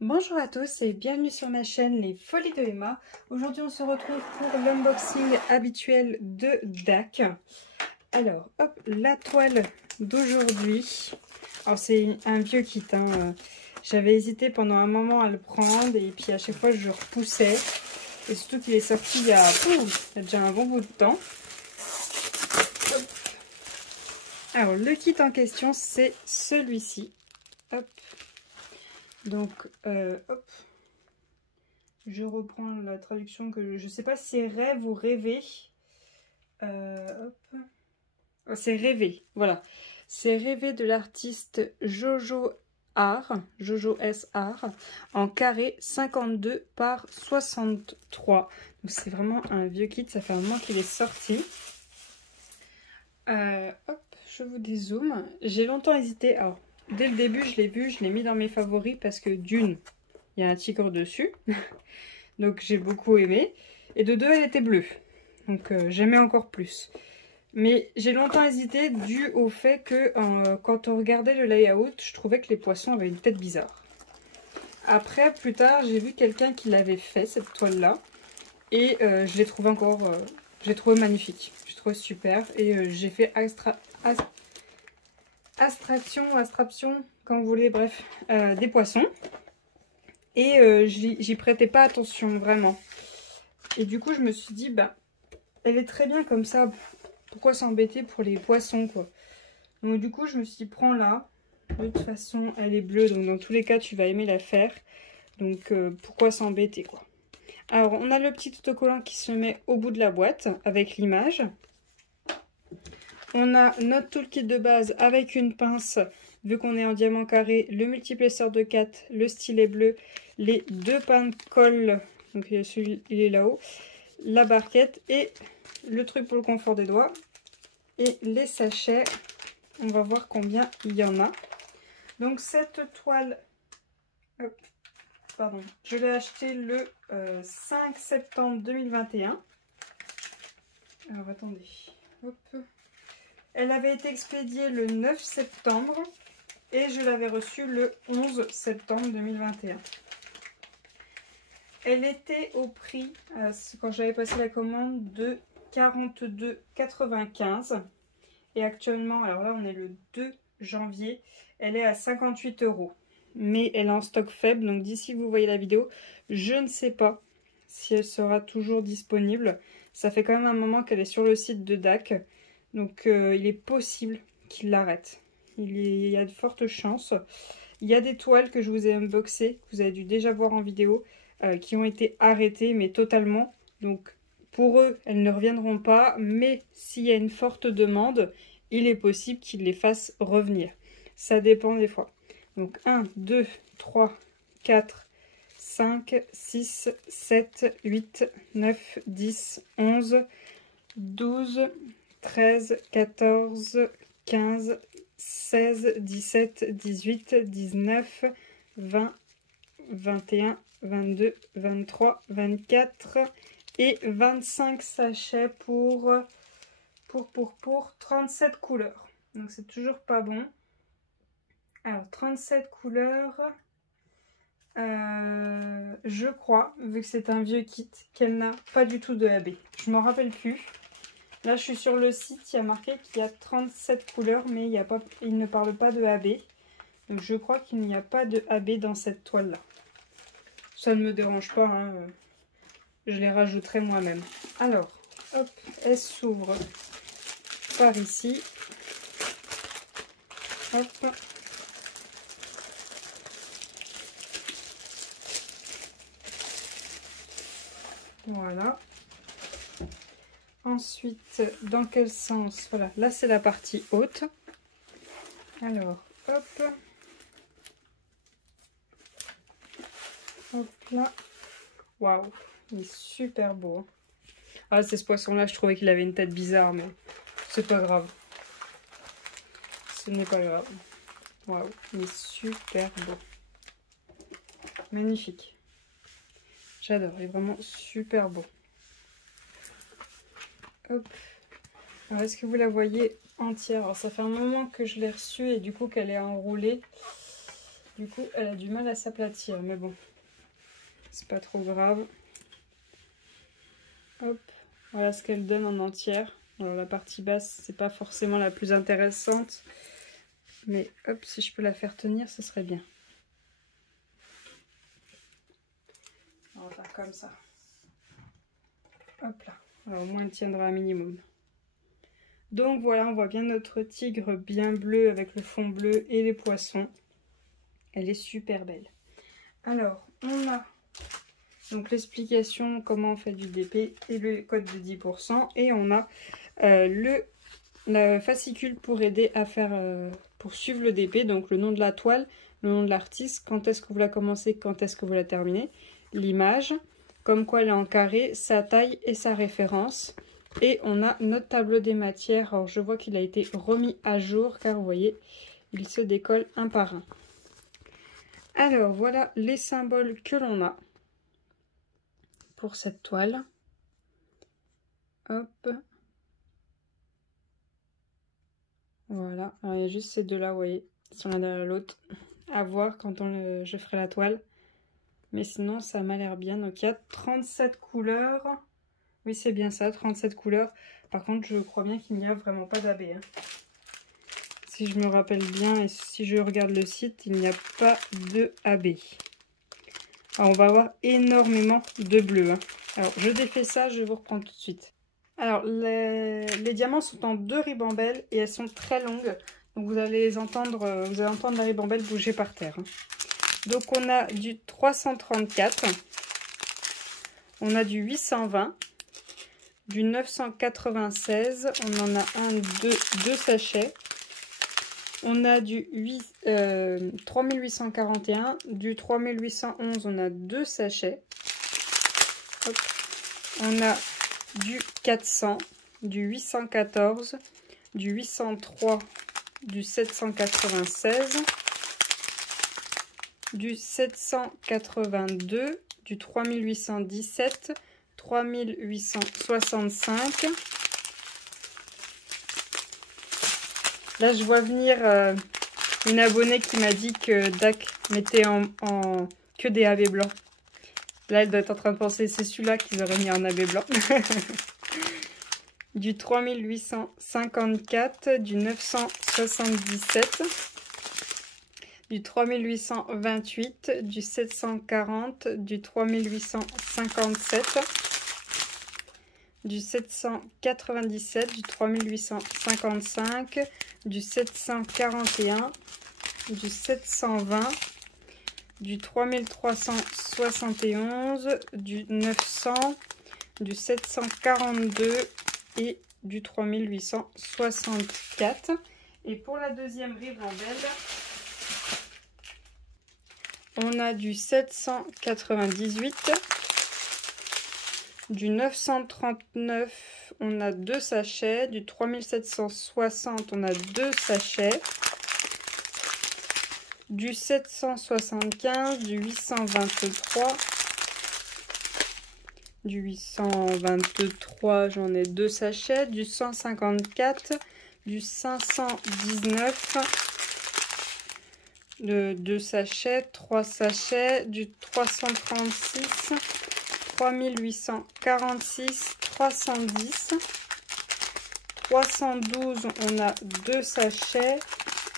Bonjour à tous et bienvenue sur ma chaîne Les Folies de Emma. Aujourd'hui on se retrouve pour l'unboxing habituel de DAC. Alors hop, la toile d'aujourd'hui. Alors c'est un vieux kit, hein. J'avais hésité pendant un moment à le prendre et puis à chaque fois je repoussais. Et surtout qu'il est sorti il y a déjà un bon bout de temps. Hop. Alors le kit en question c'est celui-ci. Hop. Donc hop. Je reprends la traduction que je sais pas si c'est rêve ou rêver. Hop. Oh, c'est rêver, voilà. C'est rêver de l'artiste Jojo Art, Jojo S Art, en carré 52 par 63. Donc c'est vraiment un vieux kit, ça fait un moment qu'il est sorti. Hop, je vous dézoome. J'ai longtemps hésité. Alors, dès le début, je l'ai vu, je l'ai mis dans mes favoris parce que d'une, il y a un tigre dessus. Donc j'ai beaucoup aimé. Et de deux, elle était bleue. Donc j'aimais encore plus. Mais j'ai longtemps hésité dû au fait que quand on regardait le layout, je trouvais que les poissons avaient une tête bizarre. Après, plus tard, j'ai vu quelqu'un qui l'avait fait, cette toile-là. Et je l'ai trouvé encore... j'ai trouvé magnifique. J'ai trouvé super. Et j'ai fait abstraction, quand vous voulez, bref, des poissons. Et j'y prêtais pas attention, vraiment. Et du coup, je me suis dit, bah, elle est très bien comme ça. Pourquoi s'embêter pour les poissons, quoi. Donc du coup, je me suis dit, prends-la. De toute façon, elle est bleue, donc dans tous les cas, tu vas aimer la faire. Donc pourquoi s'embêter, quoi. Alors, on a le petit autocollant qui se met au bout de la boîte avec l'image. On a notre toolkit de base avec une pince, vu qu'on est en diamant carré, le multiplesseur de 4, le stylet bleu, les deux pains de colle, donc celui il est là-haut, la barquette et le truc pour le confort des doigts. Et les sachets, on va voir combien il y en a. Donc cette toile, hop, pardon, je l'ai achetée le 5 septembre 2021. Alors attendez, hop. Elle avait été expédiée le 9 septembre et je l'avais reçue le 11 septembre 2021. Elle était au prix, quand j'avais passé la commande, de 42,95 €. Et actuellement, alors là on est le 2 janvier, elle est à 58 €. Mais elle est en stock faible, donc d'ici que vous voyez la vidéo, je ne sais pas si elle sera toujours disponible. Ça fait quand même un moment qu'elle est sur le site de DAC, donc il est possible qu'il l'arrête. Il y a de fortes chances. Il y a des toiles que je vous ai unboxées, que vous avez dû déjà voir en vidéo, qui ont été arrêtées, mais totalement. Donc pour eux, elles ne reviendront pas, mais s'il y a une forte demande, il est possible qu'ils les fassent revenir. Ça dépend des fois. Donc 1, 2, 3, 4, 5, 6, 7, 8, 9, 10, 11, 12, 13, 14, 15, 16, 17, 18, 19, 20, 21, 22, 23, 24 et 25 sachets pour 37 couleurs. Donc c'est toujours pas bon. Alors 37 couleurs, je crois, vu que c'est un vieux kit, qu'elle n'a pas du tout de AB. Je m'en rappelle plus. Là je suis sur le site, il y a marqué qu'il y a 37 couleurs, mais il ne parle pas de AB. Donc je crois qu'il n'y a pas de AB dans cette toile là. Ça ne me dérange pas, hein. Je les rajouterai moi-même. Alors, hop, elle s'ouvre par ici. Hop. Voilà. Ensuite, dans quel sens? Voilà, là c'est la partie haute. Alors, hop. Hop là. Waouh, il est super beau. Ah, c'est ce poisson-là, je trouvais qu'il avait une tête bizarre, mais c'est pas grave. Ce n'est pas grave. Waouh, il est super beau. Magnifique. J'adore, il est vraiment super beau. Hop. Alors, est-ce que vous la voyez entière? Alors, ça fait un moment que je l'ai reçue et du coup qu'elle est enroulée. Du coup, elle a du mal à s'aplatir, mais bon, c'est pas trop grave. Hop, voilà ce qu'elle donne en entière. Alors la partie basse, c'est pas forcément la plus intéressante, mais hop, si je peux la faire tenir, ce serait bien. On va faire comme ça. Hop là, alors au moins elle tiendra un minimum. Donc voilà, on voit bien notre tigre bien bleu avec le fond bleu et les poissons. Elle est super belle. Alors, on a donc l'explication comment on fait du DP et le code de 10%. Et on a la fascicule pour aider à faire, pour suivre le DP. Donc le nom de la toile, le nom de l'artiste, quand est-ce que vous la commencez, quand est-ce que vous la terminez. L'image, comme quoi elle est en carré, sa taille et sa référence. Et on a notre tableau des matières. Alors je vois qu'il a été remis à jour car vous voyez, il se décolle un par un. Alors, voilà les symboles que l'on a pour cette toile. Hop. Voilà. Alors, il y a juste ces deux-là, vous voyez, ils sont l'un derrière l'autre. À voir quand je ferai la toile. Mais sinon, ça m'a l'air bien. Donc, il y a 37 couleurs. Oui, c'est bien ça, 37 couleurs. Par contre, je crois bien qu'il n'y a vraiment pas d'AB. Hein. Si je me rappelle bien et si je regarde le site, il n'y a pas de AB. Alors, on va avoir énormément de bleu. Hein. Alors, je défais ça, je vous reprends tout de suite. Alors, les diamants sont en 2 ribambelles et elles sont très longues. Donc, vous allez entendre la ribambelle bouger par terre. Hein. Donc, on a du 334. On a du 820. Du 996. On en a deux sachets. On a du 3841, du 3811, on a 2 sachets. Hop. On a du 400, du 814, du 803, du 796, du 782, du 3817, 3865. Là, je vois venir une abonnée qui m'a dit que DAC mettait que des AB blancs. Là, elle doit être en train de penser c'est celui-là qu'ils auraient mis en AB blanc. Du 3854, du 977, du 3828, du 740, du 3857, du 797, du 3855, du 741, du 720, du 3371, du 900, du 742 et du 3864. Et pour la deuxième ribambelle, on a du 798, du 939, on a 2 sachets. Du 3760, on a 2 sachets. Du 775, du 823. Du 823, j'en ai 2 sachets. Du 154, du 519. De 2 sachets, 3 sachets. Du 336. 3846, 310, 312, on a 2 sachets.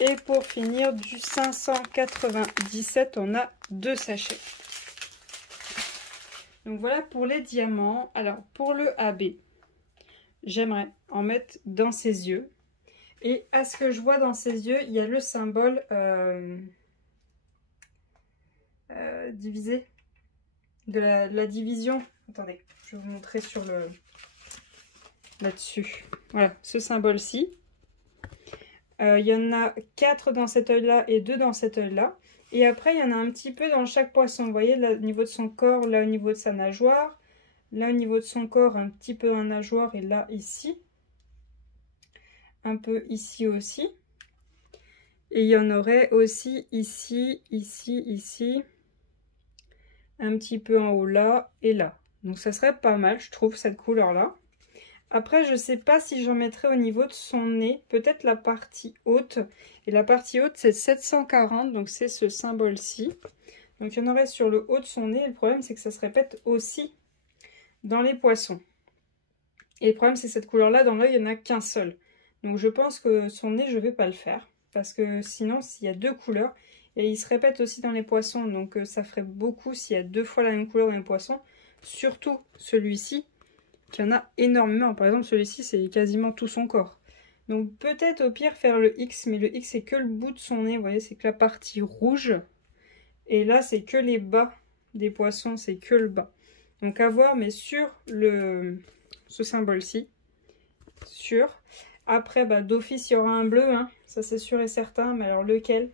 Et pour finir, du 597, on a 2 sachets. Donc voilà pour les diamants. Alors pour le AB, j'aimerais en mettre dans ses yeux. Et à ce que je vois dans ses yeux, il y a le symbole divisé. De la division. Attendez, je vais vous montrer sur là-dessus. Voilà, ce symbole-ci. Il y en a 4 dans cet œil-là et 2 dans cet œil-là. Et après, il y en a un petit peu dans chaque poisson. Vous voyez, là au niveau de son corps, là au niveau de sa nageoire. Là au niveau de son corps, un petit peu dans la nageoire et là, ici. Un peu ici aussi. Et il y en aurait aussi ici, ici, ici. Un petit peu en haut là et là. Donc ça serait pas mal, je trouve, cette couleur là. Après, je sais pas si j'en mettrai au niveau de son nez. Peut-être la partie haute. Et la partie haute, c'est 740. Donc, c'est ce symbole-ci. Donc, il y en aurait sur le haut de son nez. Et le problème, c'est que ça se répète aussi dans les poissons. Et le problème, c'est cette couleur-là. Dans l'œil, il n'y en a qu'un seul. Donc, je pense que son nez, je ne vais pas le faire. Parce que sinon, s'il y a deux couleurs... Et il se répète aussi dans les poissons. Donc, ça ferait beaucoup s'il y a deux fois la même couleur dans les poissons. Surtout celui-ci. Qu'il y en a énormément. Par exemple, celui-ci, c'est quasiment tout son corps. Donc, peut-être au pire faire le X, mais le X, c'est que le bout de son nez. Vous voyez, c'est que la partie rouge. Et là, c'est que les bas des poissons, c'est que le bas. Donc, à voir, mais sur ce symbole-ci. Sûr. Après, bah, d'office, il y aura un bleu. Hein. Ça, c'est sûr et certain. Mais alors, lequel?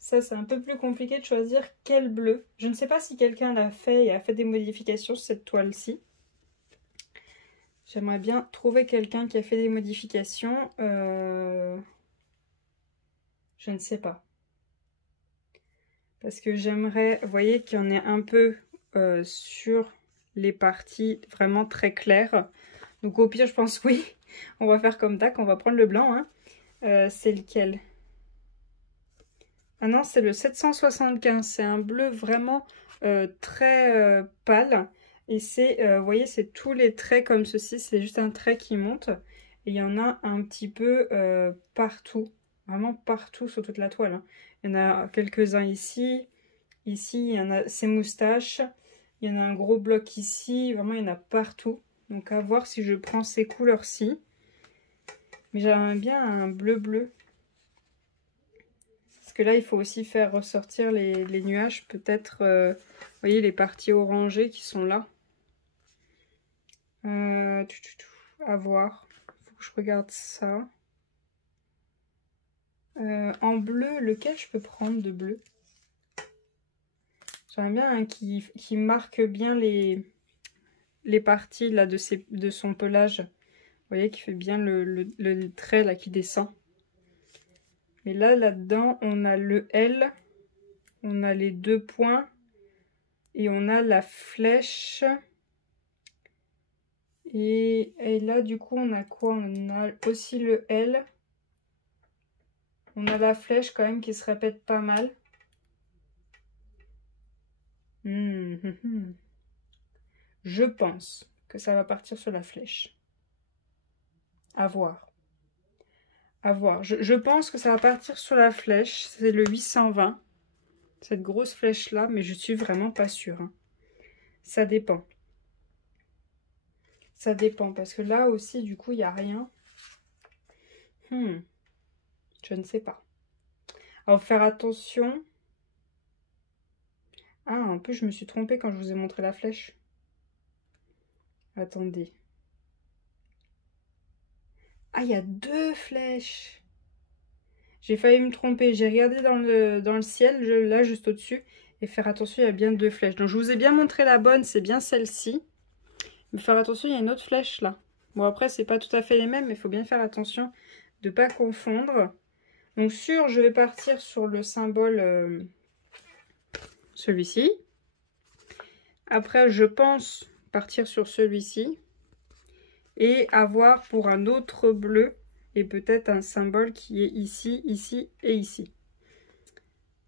Ça, c'est un peu plus compliqué de choisir quel bleu. Je ne sais pas si quelqu'un l'a fait et a fait des modifications sur cette toile-ci. J'aimerais bien trouver quelqu'un qui a fait des modifications. Je ne sais pas. Parce que j'aimerais, vous voyez, qu'il y en ait un peu sur les parties vraiment très claires. Donc au pire, je pense oui. On va faire comme tac, on va prendre le blanc. Hein. C'est lequel? Ah non, c'est le 775. C'est un bleu vraiment très pâle. Et c'est, vous voyez, c'est tous les traits comme ceci. C'est juste un trait qui monte. Et il y en a un petit peu partout. Vraiment partout sur toute la toile. Hein. Il y en a quelques-uns ici. Ici, il y en a ses moustaches. Il y en a un gros bloc ici. Vraiment, il y en a partout. Donc, à voir si je prends ces couleurs-ci. Mais j'aimerais bien un bleu-bleu. Parce que là, il faut aussi faire ressortir les nuages. Peut-être, vous voyez, les parties orangées qui sont là. À voir. Il faut que je regarde ça. En bleu, lequel je peux prendre de bleu? J'aimerais bien un qui marque bien les parties là, de son pelage. Vous voyez, qui fait bien le trait là qui descend. Mais là-dedans, on a le L. On a les deux points. Et on a la flèche. Et là, du coup, on a quoi? On a aussi le L. On a la flèche quand même qui se répète pas mal. Je pense que ça va partir sur la flèche. À voir. À voir. Je pense que ça va partir sur la flèche. C'est le 820. Cette grosse flèche-là. Mais je suis vraiment pas sûre. Hein. Ça dépend. Ça dépend. Parce que là aussi, du coup, il n'y a rien. Je ne sais pas. Alors, faire attention. Ah, un peu, je me suis trompée quand je vous ai montré la flèche. Attendez. Ah, il y a deux flèches. J'ai failli me tromper. J'ai regardé dans le ciel, là, juste au-dessus. Et faire attention, il y a bien deux flèches. Donc, je vous ai bien montré la bonne, c'est bien celle-ci. Mais faire attention, il y a une autre flèche, là. Bon, après, c'est pas tout à fait les mêmes, mais il faut bien faire attention de ne pas confondre. Donc, je vais partir sur le symbole, celui-ci. Après, je pense partir sur celui-ci. Et avoir pour un autre bleu et peut-être un symbole qui est ici, ici et ici.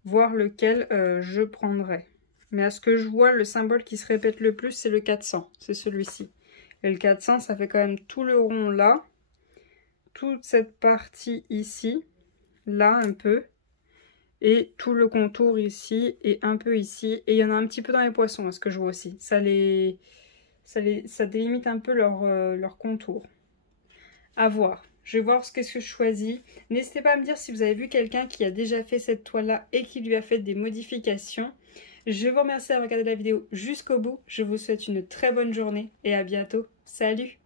Voir lequel je prendrai. Mais à ce que je vois, le symbole qui se répète le plus, c'est le 400. C'est celui-ci. Et le 400, ça fait quand même tout le rond là. Toute cette partie ici. Là, un peu. Et tout le contour ici et un peu ici. Et il y en a un petit peu dans les poissons, à ce que je vois aussi. Ça délimite un peu leur contour. À voir. Je vais voir ce que je choisis. N'hésitez pas à me dire si vous avez vu quelqu'un qui a déjà fait cette toile-là et qui lui a fait des modifications. Je vous remercie d'avoir regardé la vidéo jusqu'au bout. Je vous souhaite une très bonne journée et à bientôt. Salut!